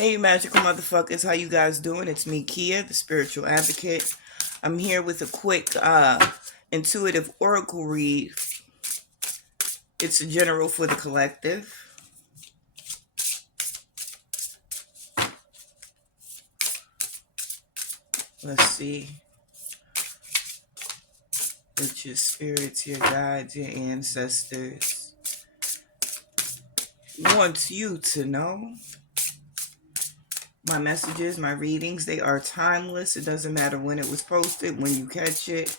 Hey, you magical motherfuckers, how you guys doing? It's me, Kia, the spiritual advocate. I'm here with a quick intuitive oracle read. It's a general for the collective. Let's see what your spirits, your guides, your ancestors wants you to know. My messages, my readings, they are timeless. It doesn't matter when it was posted, when you catch it.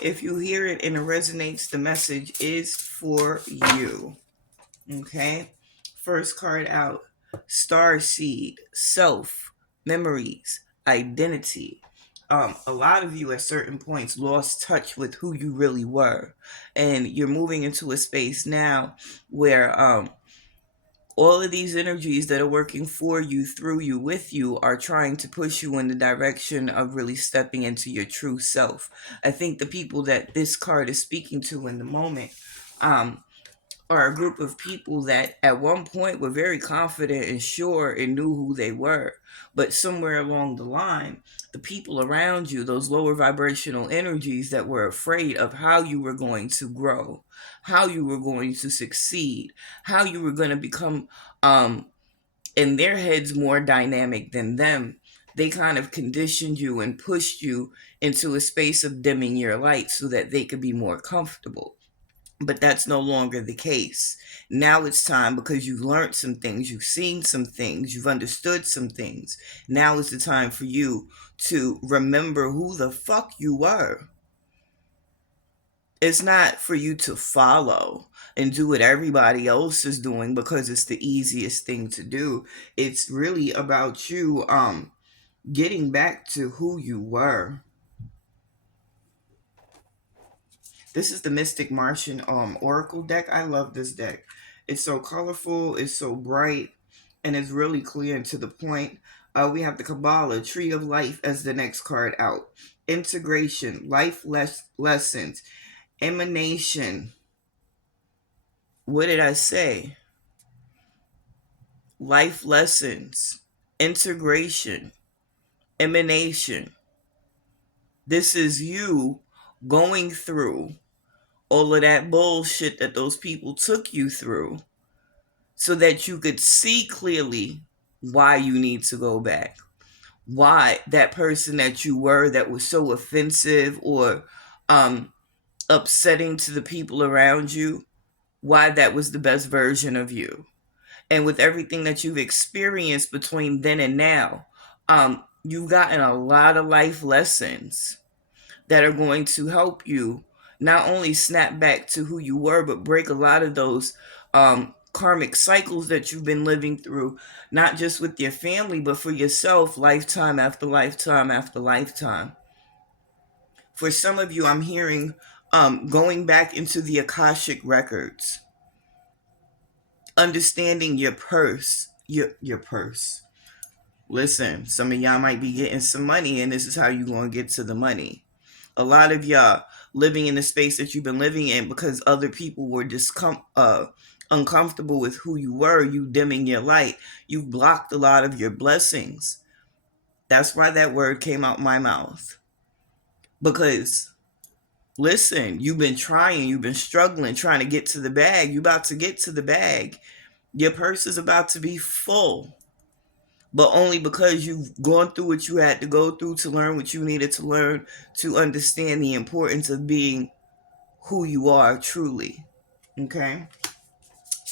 If you hear it and it resonates, the message is for you. Okay? First card out. Star seed, self, memories, identity. A lot of you at certain points lost touch with who you really were. And you're moving into a space now where all of these energies that are working for you, through you, with you, are trying to push you in the direction of really stepping into your true self. I think the people that this card is speaking to in the moment are a group of people that at one point were very confident and sure and knew who they were. But somewhere along the line, the people around you, those lower vibrational energies that were afraid of how you were going to grow, how you were going to succeed, how you were going to become, in their heads, more dynamic than them. They kind of conditioned you and pushed you into a space of dimming your light so that they could be more comfortable. But that's no longer the case. Now it's time, because you've learned some things, you've seen some things, you've understood some things. Now is the time for you to remember who the fuck you were. It's not for you to follow and do what everybody else is doing because it's the easiest thing to do. It's really about you getting back to who you were. This is the Mystic Martian Oracle deck. I love this deck. It's so colorful, it's so bright, and it's really clear and to the point. We have the Kabbalah, Tree of Life, as the next card out. Integration, life lessons, emanation. What did I say? Life lessons, integration, emanation. This is you going through all of that bullshit that those people took you through so that you could see clearly why you need to go back. Why that person that you were that was so offensive or upsetting to the people around you, why that was the best version of you. And with everything that you've experienced between then and now, you've gotten a lot of life lessons that are going to help you not only snap back to who you were, but break a lot of those karmic cycles that you've been living through, not just with your family, but for yourself, lifetime after lifetime after lifetime. For some of you, I'm hearing going back into the Akashic records, understanding your purse, your purse. Listen, some of y'all might be getting some money, and this is how you're going to get to the money. A lot of y'all living in the space that you've been living in because other people were uncomfortable with who you were, you dimming your light. You blocked a lot of your blessings. That's why that word came out my mouth. Because, listen, you've been trying, you've been struggling, trying to get to the bag. You're about to get to the bag. Your purse is about to be full. But only because you've gone through what you had to go through to learn what you needed to learn to understand the importance of being who you are truly. Okay?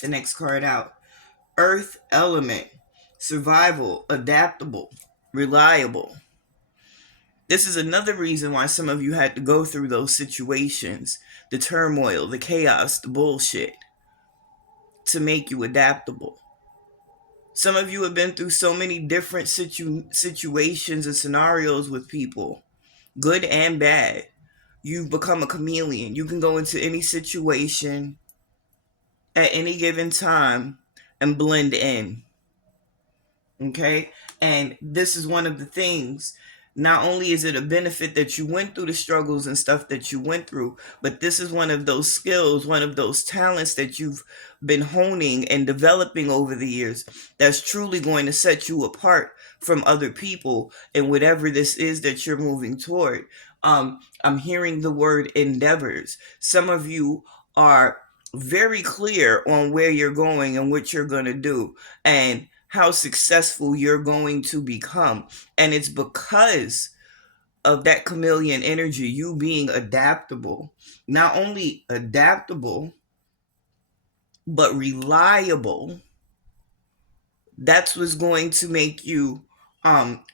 The next card out. Earth element. Survival, adaptable, reliable. This is another reason why some of you had to go through those situations, the turmoil, the chaos, the bullshit, to make you adaptable. Some of you have been through so many different situations and scenarios with people, good and bad. You've become a chameleon. You can go into any situation at any given time and blend in. Okay? And this is one of the things. Not only is it a benefit that you went through the struggles and stuff that you went through, but this is one of those skills, one of those talents that you've been honing and developing over the years that's truly going to set you apart from other people and whatever this is that you're moving toward. I'm hearing the word endeavors. Some of you are very clear on where you're going and what you're going to do and how successful you're going to become. And it's because of that chameleon energy, you being adaptable. Not only adaptable, but reliable. That's what's going to make you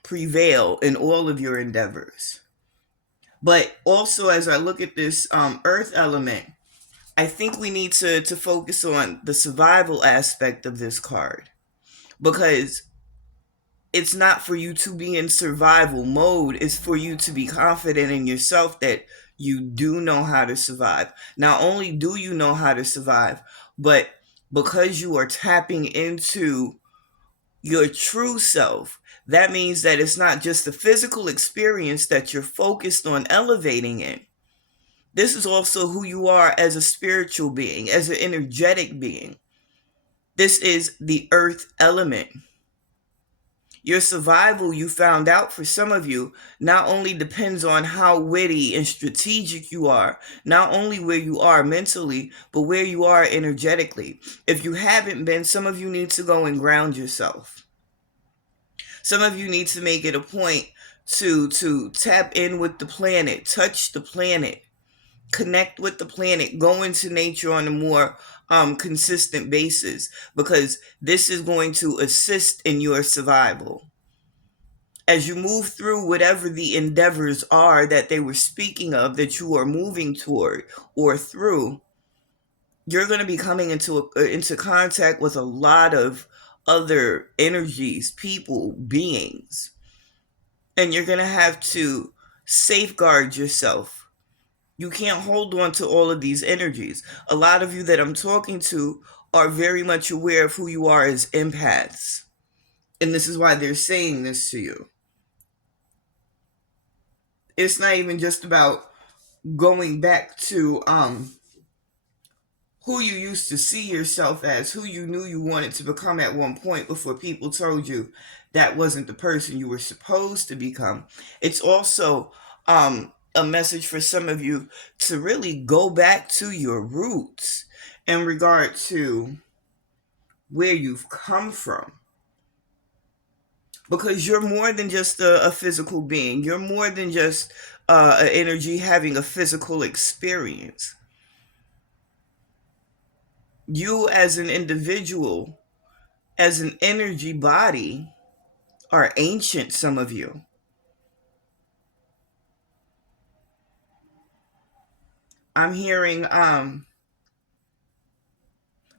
prevail in all of your endeavors. But also, as I look at this earth element, I think we need to focus on the survival aspect of this card, because it's not for you to be in survival mode. It's for you to be confident in yourself that you do know how to survive. Not only do you know how to survive, but because you are tapping into your true self, that means that it's not just the physical experience that you're focused on elevating in. This is also who you are as a spiritual being, as an energetic being. This is the earth element. Your survival, you found out for some of you, not only depends on how witty and strategic you are, not only where you are mentally, but where you are energetically. If you haven't been, some of you need to go and ground yourself. Some of you need to make it a point to tap in with the planet, touch the planet, connect with the planet, go into nature on a more consistent basis, because this is going to assist in your survival. As you move through whatever the endeavors are that they were speaking of, that you are moving toward or through, you're going to be coming into contact with a lot of other energies, people, beings, and you're going to have to safeguard yourself. You can't hold on to all of these energies. A lot of you that I'm talking to are very much aware of who you are as empaths. And this is why they're saying this to you. It's not even just about going back to who you used to see yourself as, who you knew you wanted to become at one point before people told you that wasn't the person you were supposed to become. It's also a message for some of you to really go back to your roots in regard to where you've come from. Because you're more than just a physical being. You're more than just an energy having a physical experience. You as an individual, as an energy body, are ancient, some of you. I'm hearing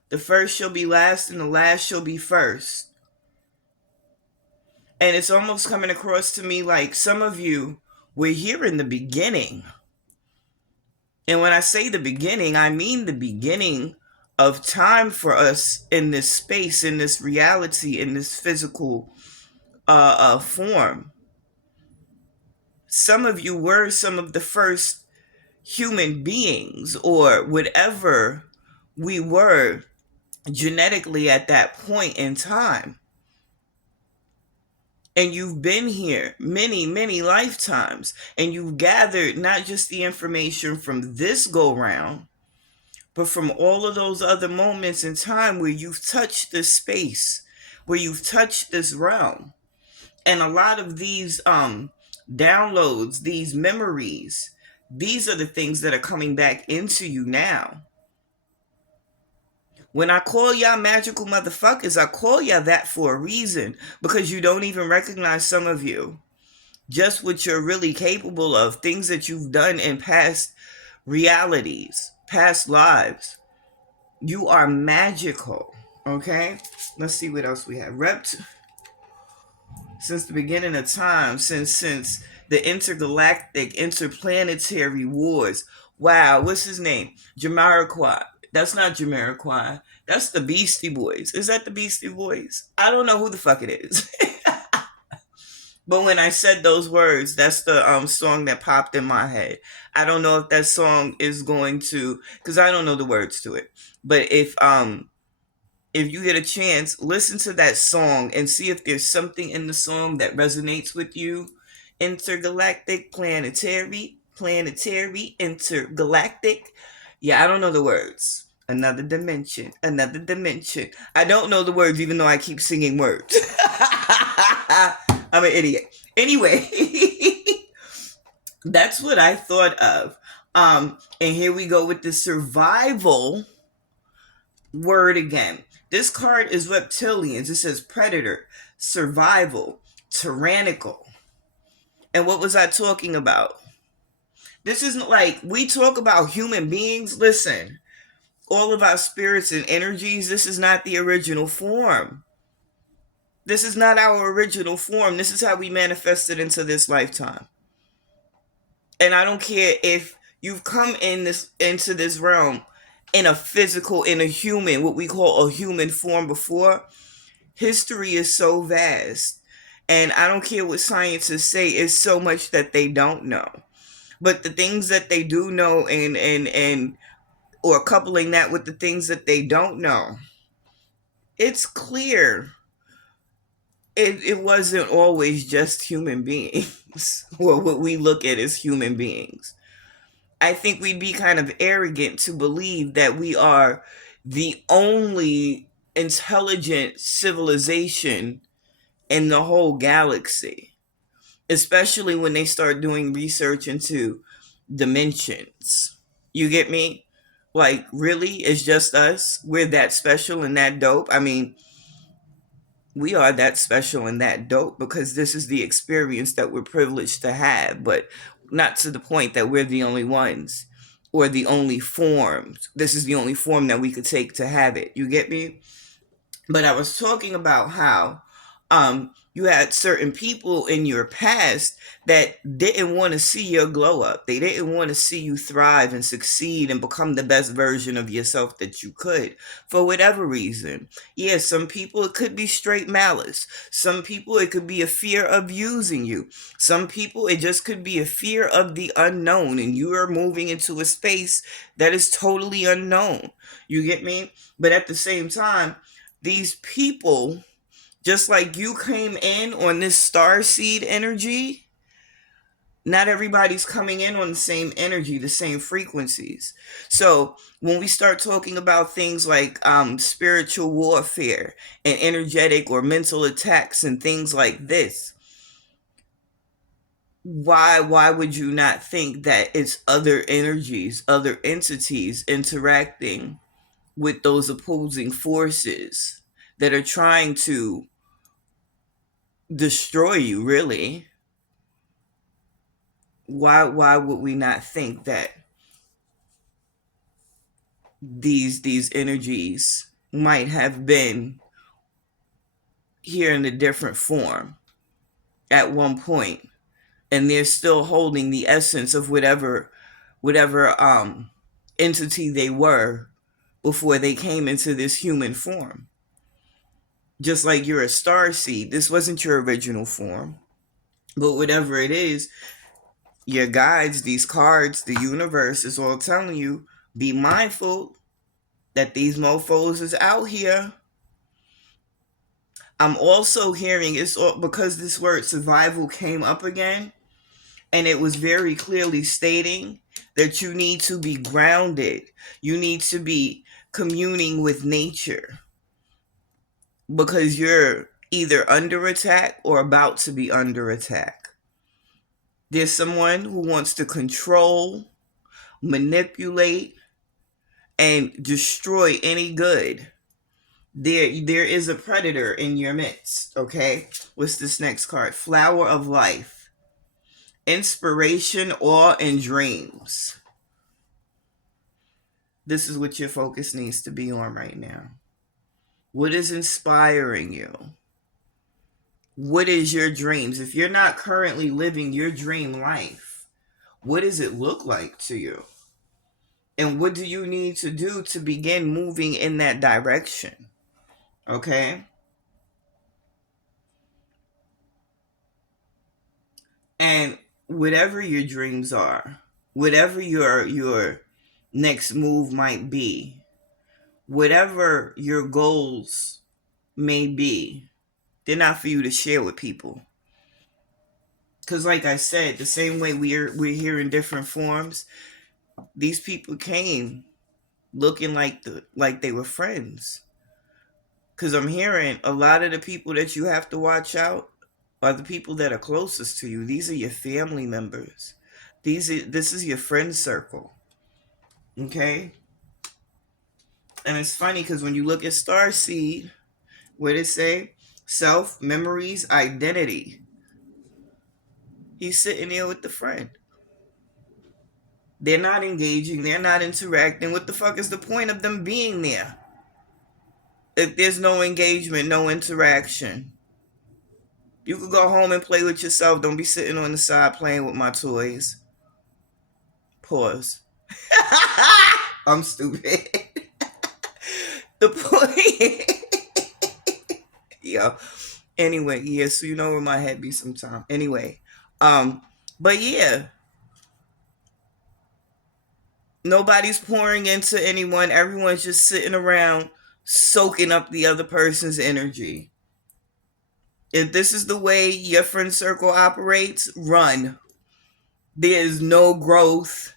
the first shall be last and the last shall be first. And it's almost coming across to me like some of you were here in the beginning. And when I say the beginning, I mean the beginning of time for us in this space, in this reality, in this physical form. Some of you were some of the first human beings, or whatever we were genetically at that point in time. And you've been here many, many lifetimes, and you've gathered not just the information from this go round, but from all of those other moments in time where you've touched this space, where you've touched this realm. And a lot of these downloads, these memories, these are the things that are coming back into you now. When I call y'all magical motherfuckers, I call y'all that for a reason, because you don't even recognize, some of you, just what you're really capable of, things that you've done in past realities, past lives. You are magical, okay? Let's see what else we have. Since the beginning of time, since the intergalactic, interplanetary wars. Wow, what's his name? Jamiroquai. That's not Jamiroquai. That's the Beastie Boys. Is that the Beastie Boys? I don't know who the fuck it is. But when I said those words, that's the song that popped in my head. I don't know if that song is going to, because I don't know the words to it. But if you get a chance, listen to that song and see if there's something in the song that resonates with you. Intergalactic, planetary, intergalactic. Yeah, I don't know the words. Another dimension, another dimension. I don't know the words, even though I keep singing words. I'm an idiot. Anyway, that's what I thought of. And here we go with the survival word again. This card is reptilians. It says predator, survival, tyrannical. And what was I talking about? This isn't like we talk about human beings. Listen, all of our spirits and energies, this is not the original form. This is not our original form. This is how we manifested into this lifetime. And I don't care if you've come into this realm in a physical, in a human, what we call a human form before. History is so vast. And I don't care what scientists say, it's so much that they don't know. But the things that they do know and or coupling that with the things that they don't know, it's clear it wasn't always just human beings or what we look at as human beings. I think we'd be kind of arrogant to believe that we are the only intelligent civilization in the whole galaxy, especially when they start doing research into dimensions. You get me? Like, really? It's just us? We're that special and that dope? I mean, we are that special and that dope because this is the experience that we're privileged to have, but not to the point that we're the only ones or the only forms. This is the only form that we could take to have it. You get me? But I was talking about how you had certain people in your past that didn't want to see your glow up. They didn't want to see you thrive and succeed and become the best version of yourself that you could for whatever reason. Yeah, some people it could be straight malice. Some people it could be a fear of using you. Some people it just could be a fear of the unknown and you are moving into a space that is totally unknown. You get me? But at the same time, these people, just like you came in on this star seed energy, not everybody's coming in on the same energy, the same frequencies. So when we start talking about things like spiritual warfare and energetic or mental attacks and things like this, why would you not think that it's other energies, other entities interacting with those opposing forces that are trying to destroy you, really? Why would we not think that these energies might have been here in a different form at one point and they're still holding the essence of whatever entity they were before they came into this human form? Just like you're a star seed, this wasn't your original form, but whatever it is, your guides, these cards, the universe is all telling you, be mindful that these mofos is out here. I'm also hearing it's all because this word survival came up again, and it was very clearly stating that you need to be grounded. You need to be communing with nature because you're either under attack or about to be under attack. There's someone who wants to control, manipulate, and destroy any good. There is a predator in your midst. Okay, what's this next card? Flower of life, inspiration, awe, and dreams. This is what your focus needs to be on right now. What is inspiring you? What is your dreams? If you're not currently living your dream life, what does it look like to you? And what do you need to do to begin moving in that direction? Okay? And whatever your dreams are, whatever your next move might be, whatever your goals may be, they're not for you to share with people. Because like I said, the same way we're here in different forms, these people came looking like they were friends. Because I'm hearing a lot of the people that you have to watch out are the people that are closest to you. These are your family members. This is your friend circle. Okay? And it's funny because when you look at Starseed, what did it say? Self, memories, identity. He's sitting there with the friend. They're not engaging. They're not interacting. What the fuck is the point of them being there? If there's no engagement, no interaction. You could go home and play with yourself. Don't be sitting on the side playing with my toys. Pause. I'm stupid. The point. Yo. Anyway, yeah, so you know where my head be sometime. Anyway. But yeah. Nobody's pouring into anyone. Everyone's just sitting around soaking up the other person's energy. If this is the way your friend circle operates, run. There is no growth.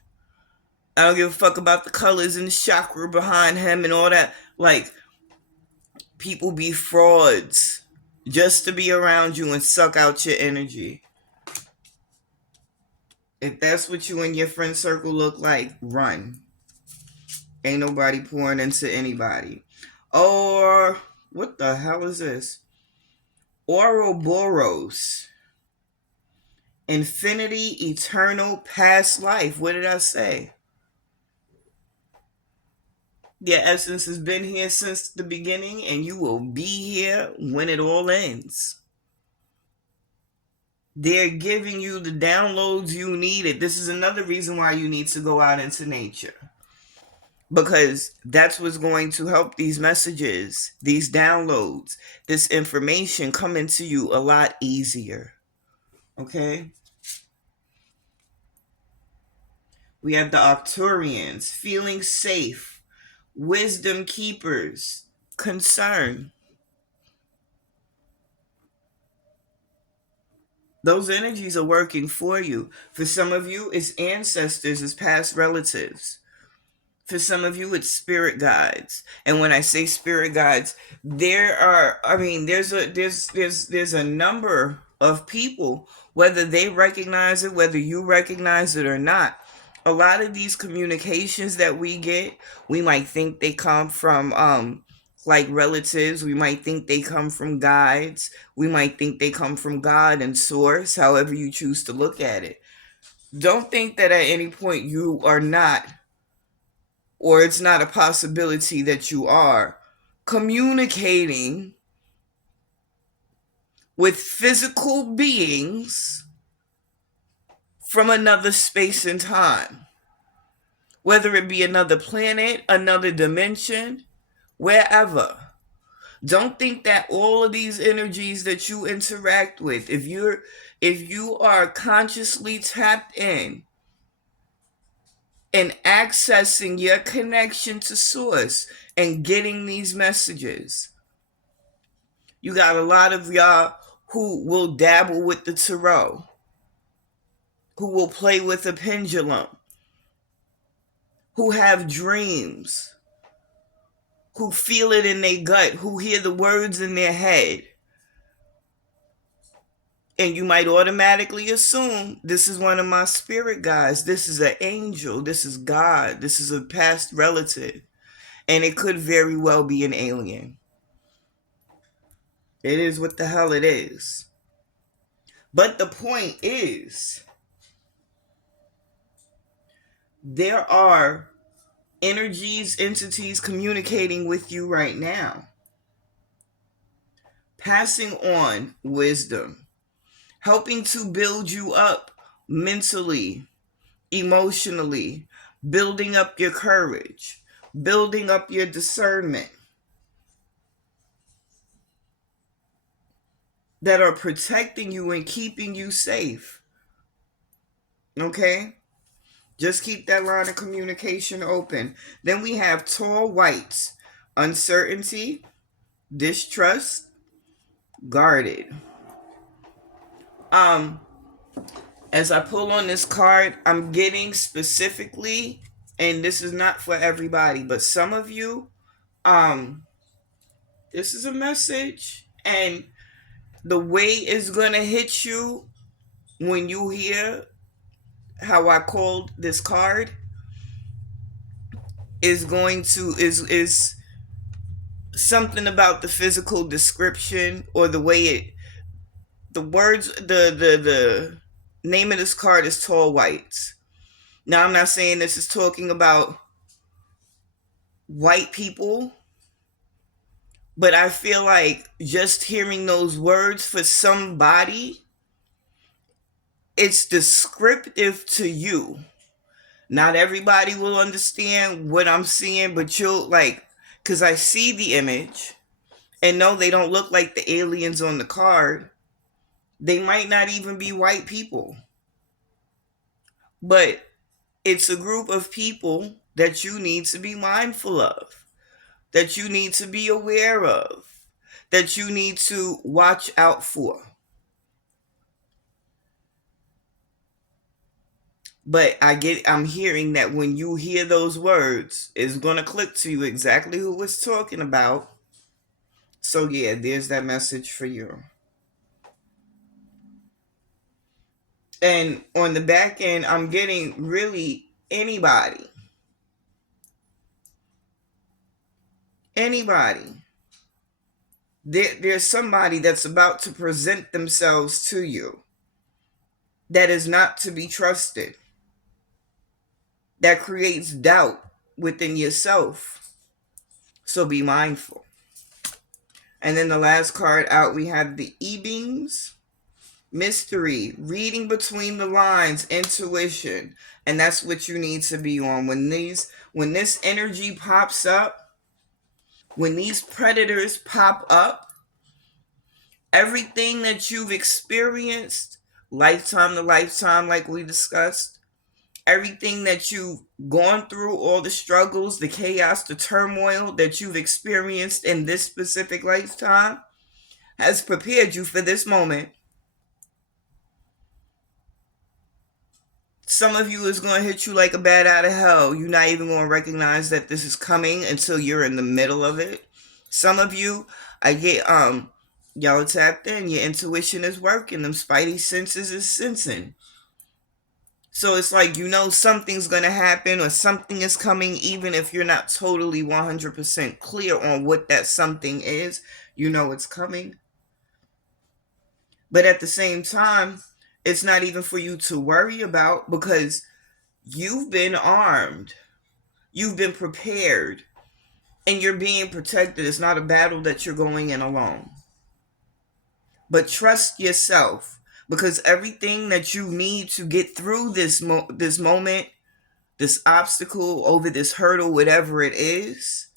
I don't give a fuck about the colors and the chakra behind him and all that. Like, people be frauds just to be around you and suck out your energy. If that's what you and your friend circle look like, run. Ain't nobody pouring into anybody. Or, what the hell is this? Ouroboros. Infinity, eternal, past life. What did I say? Your essence has been here since the beginning, and you will be here when it all ends. They're giving you the downloads you needed. This is another reason why you need to go out into nature. Because that's what's going to help these messages, these downloads, this information come into you a lot easier. Okay? We have the Arcturians, feeling safe, wisdom keepers, concern. Those energies are working for you. For some of you, it's ancestors, it's past relatives. For some of you, it's spirit guides. And when I say spirit guides, there's a number of people, whether they recognize it, whether you recognize it or not. A lot of these communications that we get, we might think they come from like relatives. We might think they come from guides. We might think they come from God and source, however you choose to look at it. Don't think that at any point you are not, or it's not a possibility that you are communicating with physical beings from another space and time. Whether it be another planet, another dimension, wherever. Don't think that all of these energies that you interact with, if you are consciously tapped in and accessing your connection to source and getting these messages. You got a lot of y'all who will dabble with the tarot, who will play with a pendulum, who have dreams, who feel it in their gut, who hear the words in their head. And you might automatically assume this is one of my spirit guides. This is an angel. This is God. This is a past relative. And it could very well be an alien. It is what the hell it is. But the point is, there are energies, entities communicating with you right now. Passing on wisdom. Helping to build you up mentally, emotionally, building up your courage, building up your discernment, that are protecting you and keeping you safe. Okay? Just keep that line of communication open. Then we have tall whites, uncertainty, distrust, guarded. Um, as I pull on this card, I'm getting specifically, and this is not for everybody, but some of you, this is a message, and the way it's gonna hit you when you hear how I called this card is going to is something about the physical description or the way it the words the name of this card is tall whites. Now I'm not saying this is talking about white people, but I feel like just hearing those words for somebody, it's descriptive to you. Not everybody will understand what I'm seeing, but you'll like, because I see the image and no, they don't look like the aliens on the card. They might not even be white people, but it's a group of people that you need to be mindful of, that you need to be aware of, that you need to watch out for. But I'm hearing that when you hear those words, it's going to click to you exactly who it's talking about. So yeah, there's that message for you. And on the back end, I'm getting really anybody. There's somebody that's about to present themselves to you that is not to be trusted, that creates doubt within yourself. So be mindful. And then the last card out, we have the E-beams. Mystery, reading between the lines, intuition. And that's what you need to be on. When this energy pops up, when these predators pop up, everything that you've experienced, lifetime to lifetime, like we discussed, everything that you've gone through, all the struggles, the chaos, the turmoil that you've experienced in this specific lifetime has prepared you for this moment. Some of you is going to hit you like a bat out of hell. You're not even going to recognize that this is coming until you're in the middle of it. Some of you, I get y'all tapped in. Your intuition is working. Them spidey senses is sensing. So it's like, you know, something's going to happen or something is coming, even if you're not totally 100% clear on what that something is. You know it's coming. But at the same time, it's not even for you to worry about because you've been armed. You've been prepared. And you're being protected. It's not a battle that you're going in alone. But trust yourself, because everything that you need to get through this moment, this obstacle, over this hurdle, whatever it is,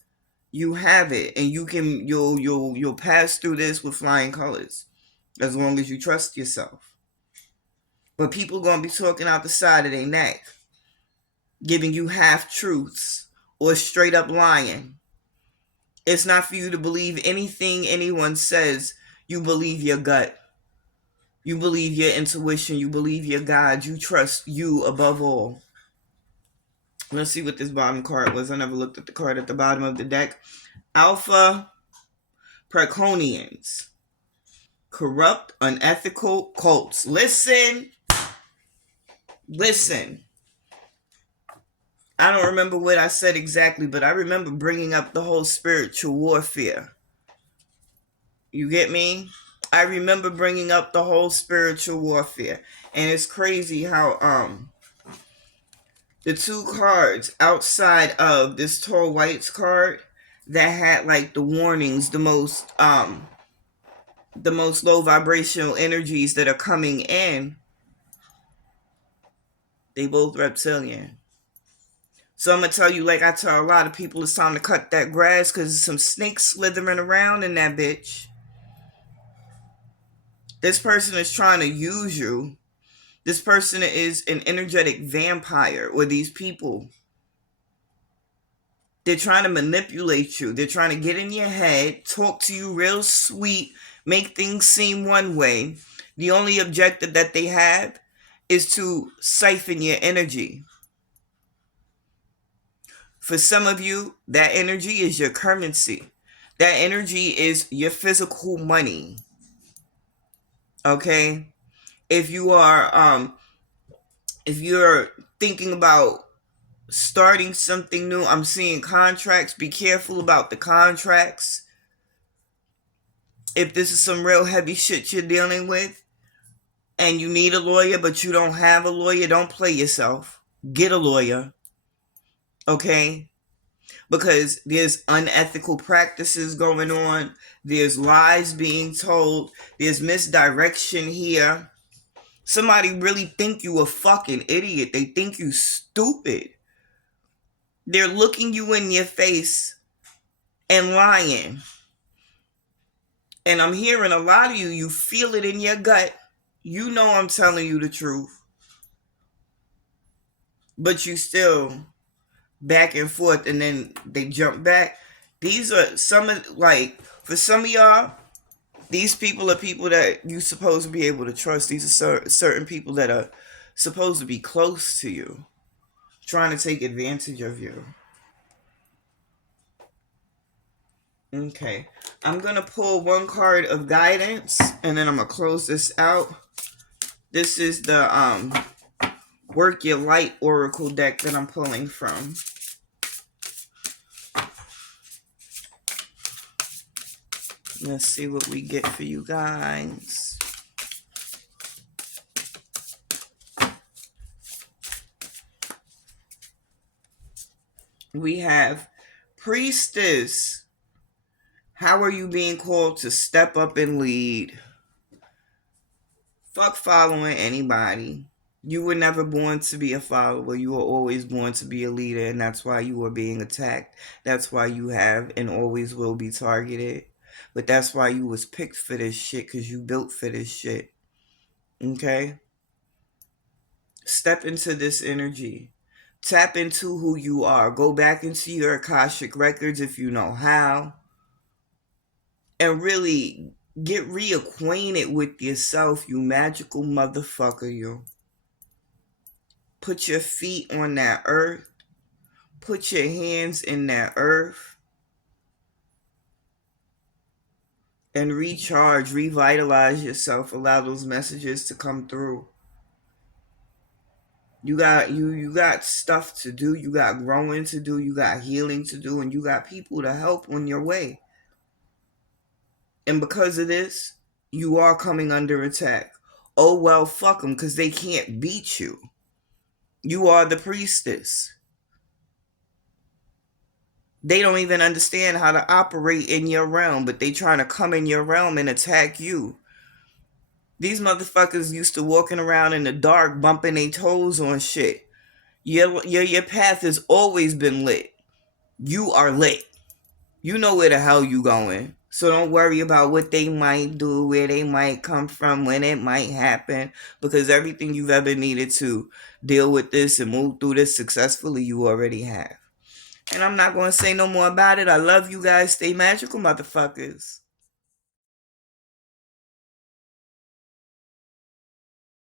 you have it, and you'll pass through this with flying colors, as long as you trust yourself. But people gonna be talking out the side of their neck, giving you half truths or straight up lying. It's not for you to believe anything anyone says. You believe your gut. You believe your intuition. You believe your God. You trust you above all. Let's see what this bottom card was. I never looked at the card at the bottom of the deck. Alpha Preconians. Corrupt, unethical cults. Listen. I don't remember what I said exactly, but I remember bringing up the whole spiritual warfare. You get me? I remember bringing up the whole spiritual warfare. And it's crazy how the two cards outside of this tall whites card that had like the warnings, the most low vibrational energies that are coming in, they both reptilian. So I'm gonna tell you, like I tell a lot of people, it's time to cut that grass because there's some snakes slithering around in that bitch. This person is trying to use you This person is an energetic vampire, or these people, they're trying to manipulate you. They're trying to get in your head, talk to you real sweet, make things seem one way. The only objective that they have is to siphon your energy. For some of you, that energy is your currency. That energy is your physical money. Okay? If you are if you're thinking about starting something new, I'm seeing contracts. Be careful about the contracts. If this is some real heavy shit you're dealing with and you need a lawyer but you don't have a lawyer, don't play yourself. Get a lawyer. Okay? Because there's unethical practices going on. There's lies being told. There's misdirection here. Somebody really think you a fucking idiot. They think you stupid. They're looking you in your face and lying. And I'm hearing a lot of you feel it in your gut. You know I'm telling you the truth. But you still back and forth, and then they jump back. These are some of, like, for some of y'all, these people are people that you supposed to be able to trust. These are certain people that are supposed to be close to you, trying to take advantage of you. Okay, I'm going to pull one card of guidance, and then I'm going to close this out. This is the Work Your Light Oracle deck that I'm pulling from. Let's see what we get for you guys. We have Priestess. How are you being called to step up and lead? Fuck following anybody. You were never born to be a follower. You were always born to be a leader, and that's why you are being attacked. That's why you have and always will be targeted. But that's why you was picked for this shit, because you built for this shit. Okay? Step into this energy. Tap into who you are. Go back into your Akashic records if you know how. And really get reacquainted with yourself, you magical motherfucker, you. Put your feet on that earth. Put your hands in that earth. And recharge, revitalize yourself. Allow those messages to come through. You got stuff to do. You got growing to do. You got healing to do. And you got people to help on your way. And because of this, you are coming under attack. Oh, well, fuck them, because they can't beat you. You are the priestess. They don't even understand how to operate in your realm, but they trying to come in your realm and attack you. These motherfuckers used to walking around in the dark, bumping their toes on shit. Your path has always been lit. You are lit. You know where the hell you going. So don't worry about what they might do, where they might come from, when it might happen, because everything you've ever needed to deal with this and move through this successfully, you already have. And I'm not going to say no more about it. I love you guys. Stay magical, motherfuckers.